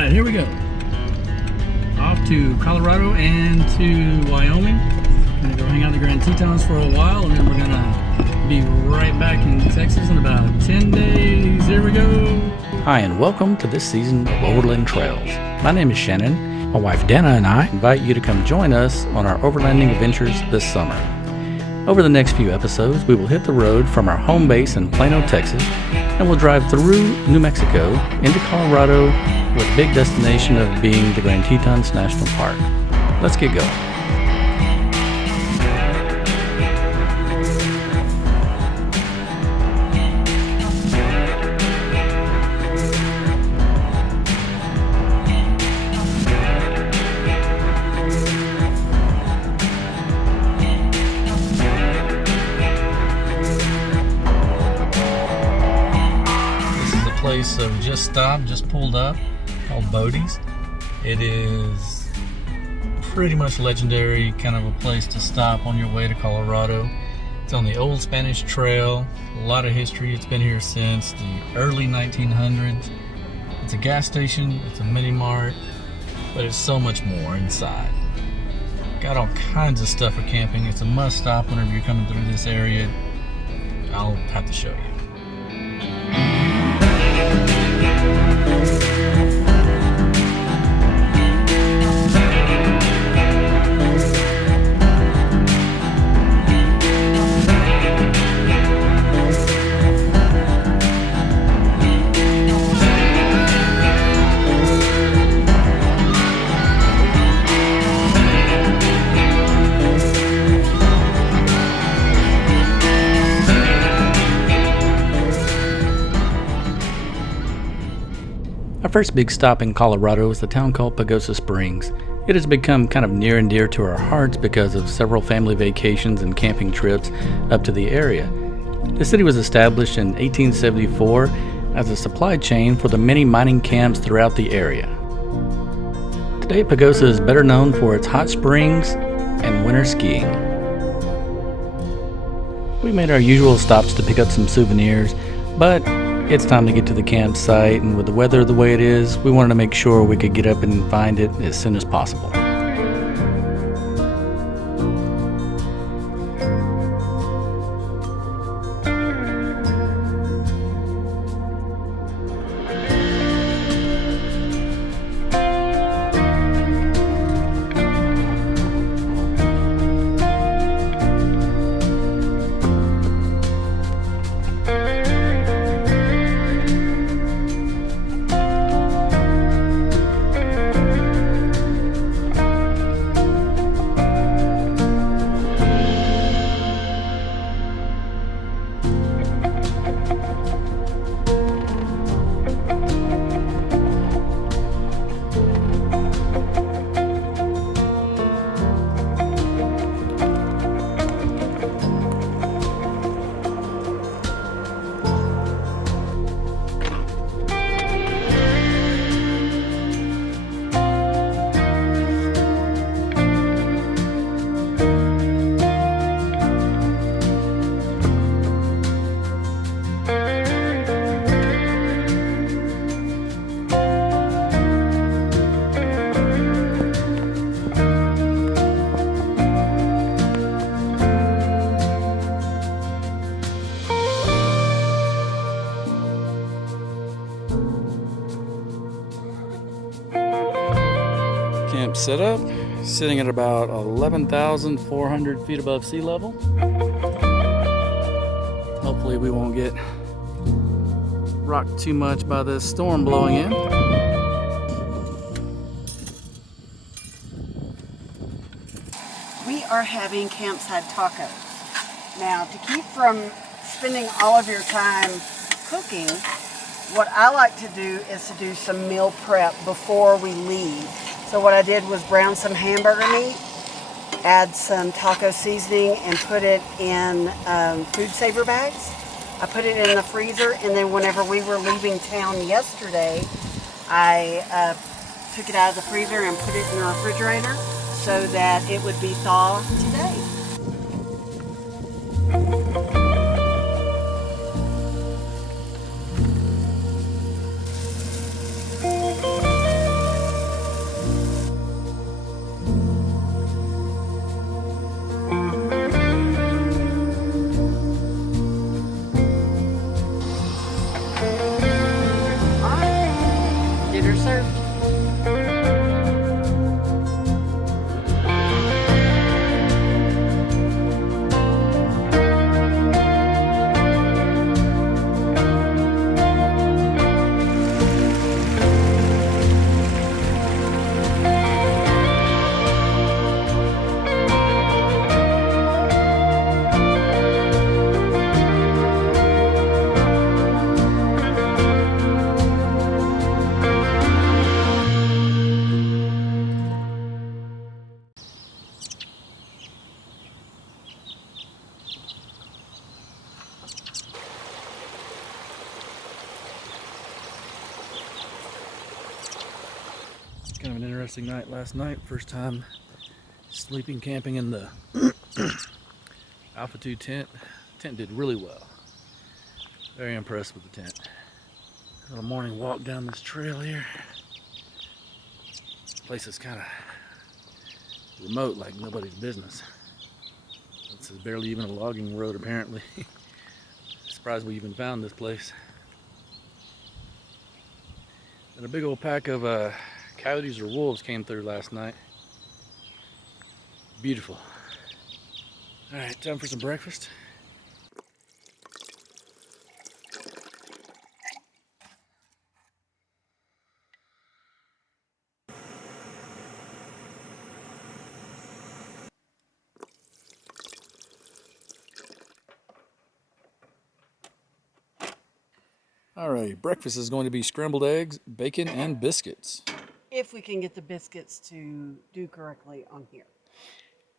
Alright, here we go. Off to Colorado and to Wyoming. I'm going to go hang out in the Grand Tetons for a while, and then we're going to be right back in Texas in about 10 days. Here we go. Hi, and welcome to this season of Overland Trails. My name is Shannon. My wife Dana and I invite you to come join us on our overlanding adventures this summer. Over the next few episodes, we will hit the road from our home base in Plano, Texas, and we'll drive through New Mexico into Colorado with the big destination of being the Grand Tetons National Park. Let's get going. So we just pulled up, called Boaties. It is pretty much legendary, kind of a place to stop on your way to Colorado. It's on the old Spanish Trail, a lot of history. It's been here since the early 1900s. It's a gas station, it's a mini mart, but it's so much more inside. Got all kinds of stuff for camping. It's a must stop whenever you're coming through this area. I'll have to show you. Our first big stop in Colorado is the town called Pagosa Springs. It has become kind of near and dear to our hearts because of several family vacations and camping trips up to the area. The city was established in 1874 as a supply chain for the many mining camps throughout the area. Today, Pagosa is better known for its hot springs and winter skiing. We made our usual stops to pick up some souvenirs, but it's time to get to the campsite, and with the weather the way it is, we wanted to make sure we could get up and find it as soon as possible. Camp set up, sitting at about 11,400 feet above sea level. Hopefully we won't get rocked too much by this storm blowing in. We are having campsite tacos. Now, to keep from spending all of your time cooking, what I like to do is to do some meal prep before we leave. So what I did was brown some hamburger meat, add some taco seasoning, and put it in food saver bags. I put it in the freezer, and then whenever we were leaving town yesterday, I took it out of the freezer and put it in the refrigerator so that it would be thaw today. interesting night last night. First time sleeping, camping in the Alpha 2 tent. Tent did really well. Very impressed with the tent. A little morning walk down this trail here. This place is kind of remote, like nobody's business. This is barely even a logging road, apparently. Surprised we even found this place. And a big old pack of coyotes or wolves came through last night. Beautiful. All right, time for some breakfast. Alright, breakfast is going to be scrambled eggs, bacon, and biscuits. If we can get the biscuits to do correctly on here.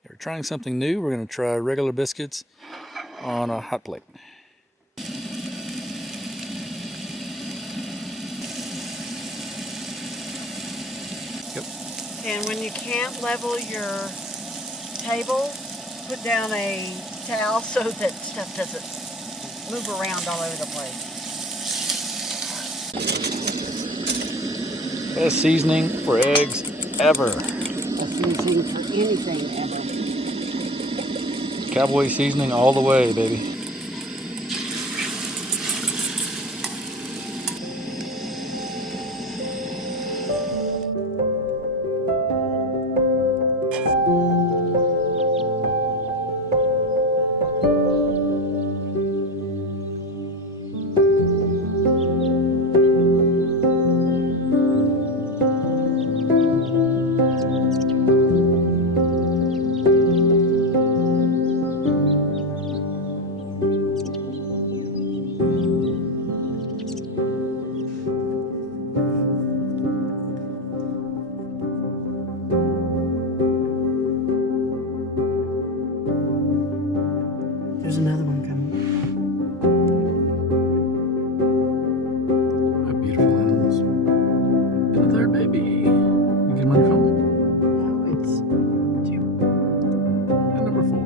We're trying something new. We're going to try regular biscuits on a hot plate. Yep. And when you can't level your table, put down a towel so that stuff doesn't move around all over the place. Best seasoning for eggs ever. Best seasoning for anything ever. Cowboy seasoning all the way, baby. There's another one coming. What beautiful animals. And the third baby. You get him on your phone? Oh, it's two. And number 4.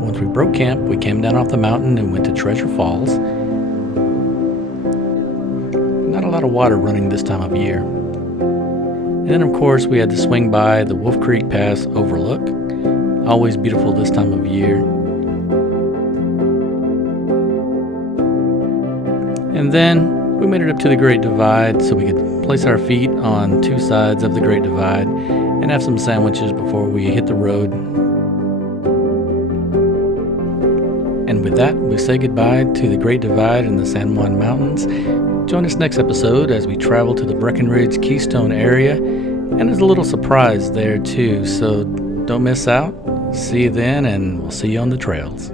Once we broke camp, we came down off the mountain and went to Treasure Falls. Not a lot of water running this time of year. And then of course we had to swing by the Wolf Creek Pass overlook. Always beautiful this time of year. And then we made it up to the Great Divide so we could place our feet on 2 sides of the Great Divide and have some sandwiches before we hit the road. And with with that, we say goodbye to the Great Divide in the San Juan Mountains. Join us next episode as we travel to the Breckenridge Keystone area, and there's a little surprise there too, so don't miss out. See you then, and we'll see you on the trails.